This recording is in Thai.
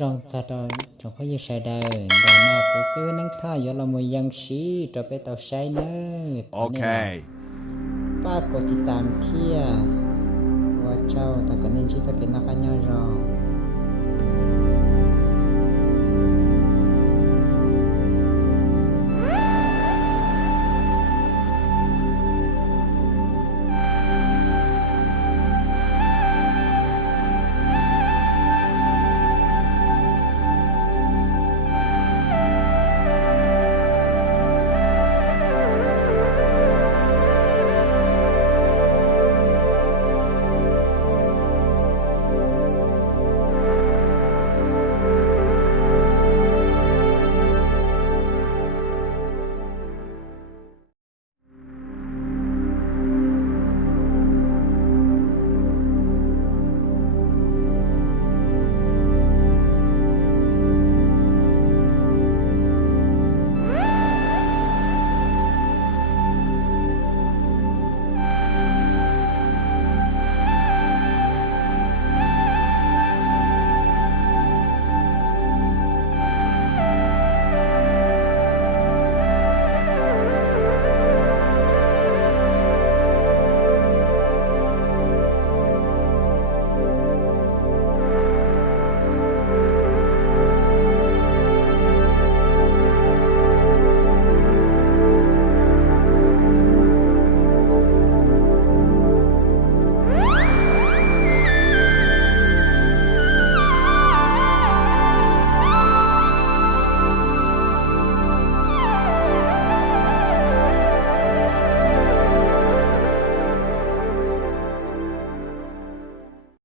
รองซาดอนจงพยใช้ได้ดานากูซื้อนั่งท่าอยู่ละมวยยังชีจะไปต่อใช้เนอตอนนี้นะ Okay. ป้ากดติดตามเที่ยว่าเจ้าตะกันนินชิสกินนักอัญญารอง